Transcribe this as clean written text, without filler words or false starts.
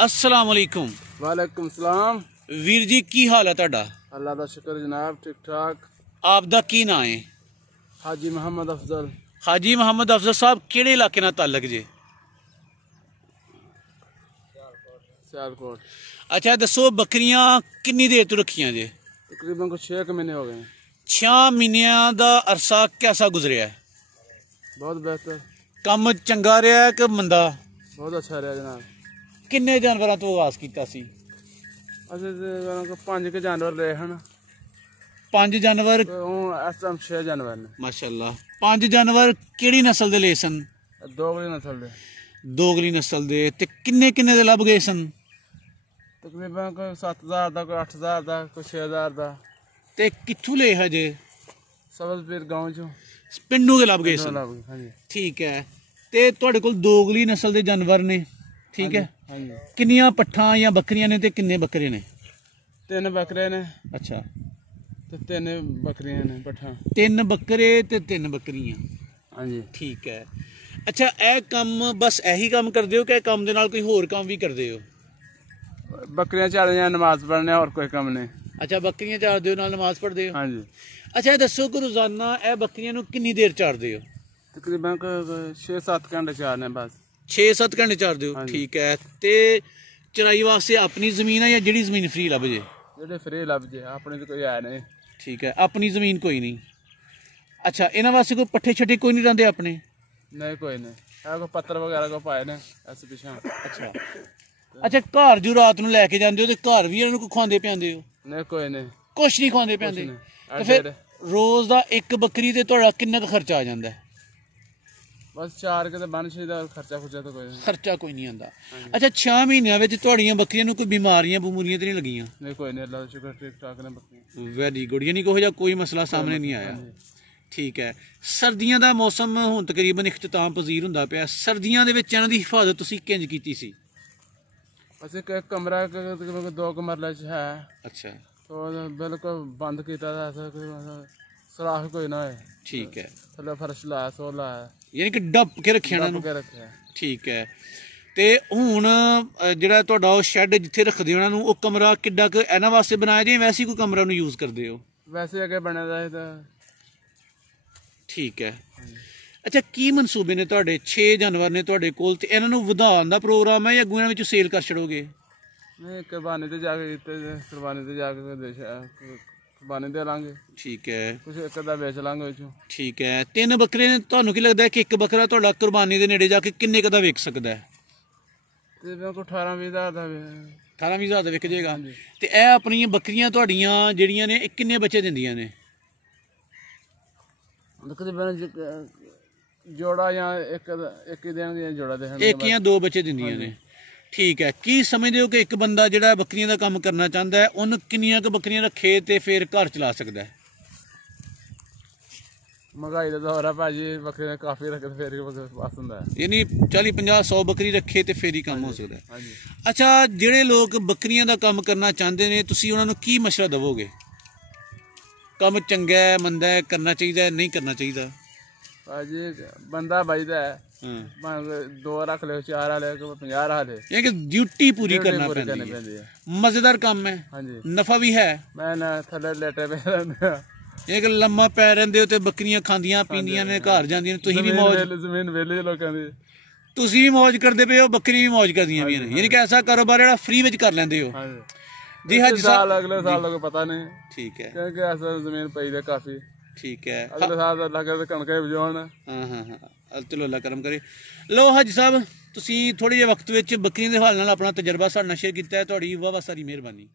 अस्सलाम वालेकुम। वालेकुम सलाम। वीर जी की हाल है तुहाडा? अल्लाह दा शुक्र जनाब, ठीक ठाक। आप दा की नाम है? हाजी मोहम्मद अफजल। हाजी मोहम्मद अफजल साहब केड़े इलाके नाल ताल्लुक जे? सियालकोट। अच्छा दसो बकरियां किन्नी देर तो रखियां जे? तकरीबन को 6 महीने हो गए। 6 महीनों दा अरसा कैसा गुजरिया है? बहुत बेहतर। कम चंगा रहा है कि मंदा? बहुत अच्छा रहा जनाब। किन्ने जानवरों तो आगाज कीता सी? असं 5 जानवर रहे हैं। 5 जानवर? इस टाइम 6 जानवर ने। माशाअल्लाह। 5 जानवर केड़ी नस्ल दे ले सन? दोगली नस्ल दे। दोगली नस्ल दे। ते किन्ने किन्ने दे लभ गए सन? तकरीबन कोई 7000 दा, कोई 8000 दा, कोई 6000 दा। ते कित्थों ले हजे? सबलपीर गांव चो। पिंडों दे लभ गए सन। हाँ जी। ठीक है। ते तुहाडे कोल दोगली नस्ल दे जानवर ने, ठीक है? हाँ जी। किन्नियां पट्ठां या बकरियां ने ते किन्ने बकरे ने? 3 बकरे ने अच्छा। ते 3 बकरियां ने पट्ठा। 3 बकरे ते 3 बकरियां। हाँ जी। ठीक है। अच्छा ए कम बस यही काम करदे हो कि कम दे नाल कोई होर काम भी करदे हो? बकरियां चारदियां, नमाज पढ़ने और कोई कम नहीं। अच्छा बकरियां चारदे हो नाल नमाज पढ़दे हो? हाँ जी। अच्छा दसो कि रोजाना ए बकरियां नूं किन्नी देर चारदे हो? तकरीबन 6-7 घंटे चारने बस। 6-7 घंटे चारदे हो? हाँ जी। ठीक है। ते चराई वास्ते अपनी जमीन है या जेड़ी जमीन फ्री लभ जे? जेडे फ्री लभ जे, अपनी तो कोई है नहीं। ठीक है। अपनी जमीन कोई नहीं। अच्छा इन्हां वास्ते कोई पट्ठे छट्टे कोई नहीं रहिंदे अपने? नहीं कोई नहीं। कोई पत्थर वगैरह को पाए ने ऐसे पीछे। अच्छा। अच्छा घर जो रात नूं लैके जांदे हो ते घर भी इन्हां नूं खुआंदे पिआंदे हो? नहीं कोई नहीं। कुछ नहीं खुआंदे पिआंदे? ते फिर रोज दा एक बकरी ते तुहाडा किन्ना क खर्चा आ जांदा है? बस 4 के बनशी दा खर्चा खुर्चा तो कोई नहीं। खर्चा कोई नहीं आंदा। अच्छा 6 महीनों विच तुहाड़ियां बकरियां नूं कोई बीमारियां बमूरियां ते नहीं लगियां? नहीं कोई नहीं, अल्लाह का शुक्र ठीक ठाक ने बकरियां। Very good. यानी कोई कोई मसला सामने नहीं आया। ठीक है। सर्दियां दा मौसम हुण तकरीबन इख्तिताम पजीर हुंदा पिया। सर्दियां दे विच इन्हां दी हिफाजत तुसीं किंज कीती सी? बस एक कमरा तकरीबन 2 कमरे च है। अच्छा। तो बिल्कुल बंद किया था, ऐसा सुराख कोई ना है। ठीक है। थल्ले फर्श लाया, सो लाया, यानी कि डप के रखिया इन्हां नूं? रखे। ठीक है। ते हुण जिहड़ा तुहाडा ओह शैड जिथे रखदे हो इन्हां नूं, ओह कमरा किड्डा क इन्हां वास्ते बनाया जे वैसे कोई कमरा नूं यूज करदे हो? वैसे अगे बने दा है। ठीक है। अच्छा की मनसूबे ने तुहाडे? 6 जानवर ने तुहाडे कोल ते इन्हां नूं वधाउण दा प्रोग्राम है या अग्गों इन्हां विचों सेल कर छड़ोगे? नहीं कुर्बानी ते जाके कुर्बानी ते जाके कुर्बानी दे लांगे। ठीक है। कुछ एक अद्धा बेच लांगे विचों। ठीक है। 3 बकरे ने तुहानूं की लगदा है कि एक बकरा तुहाडा कुर्बानी दे नेड़े जाके किन्ने क दा विक सकदा है? ते मेरे को 18-20 हज़ार दा 18-20 हज़ार दा विक जाएगा। ते ए अपनी बकरियां तुहाडियां जेहड़ियां ने किन्ने बच्चे दिंदियां ने? तकरीबन जोड़ा या एक ही देंगे, जोड़ा दे एक या 2 बच्चे दिंदियां ने। ठीक है। की समझदे हो कि एक बंदा जिहड़ा बकरियां दा काम करना चाहता है उन्हें किन्नियां क बकरियां रखे ते फिर घर चला सकदा है? महंगाई का दौर है भाजी, बकरियां काफी रखे तो फिर बस हुंदा है। यानी 40-50-100 बकरी रखे तो फिर ही काम हो सकता है। अच्छा जिहड़े लोग बकरियां दा काम करना चाहते हैं तुसीं उन्हां नूं की मशवरा दवोगे? काम चंगा है, मंदा है, करना चाहिए, नहीं करना चाहिए? भाजी बंदा बचदा है। 2 रख ले, 4 रख ले, 50 रख ले। यानी कि ड्यूटी पूरी करना पैंदी है। मजेदार काम है। हाँ जी। नफा भी है। मैं ना थल्ले लेटे पे रहंदा। एक लम्मा पै रहिंदे हो ते बकरियां खांदियां पींदियां ने, घर जांदियां ने, तुसीं भी मौज, जमीन वेले लोकां दी, तुसीं भी मौज करदे पे हो, बकरियां भी मौज करदियां भी ने। यानी कि ऐसा कारोबार जेहड़ा फ्री विच कर लैंदे हो। जी हाजी साहब। अगले साल को पता नहीं। ठीक है। क्योंकि ऐसा जमीन पई है काफी। ठीक है। अगले साल अल्लाह करे कणकें बजाउण। हाँ हाँ हाँ चलो अल्लाह करम करे। लो हाजी साहब तुसीं थोड़े जे वक्त विच बकरियां दे हवाले नाल अपना तजर्बा साडे नाल शेयर कीता है। तुहाडी वाह वाह सारी मेहरबानी।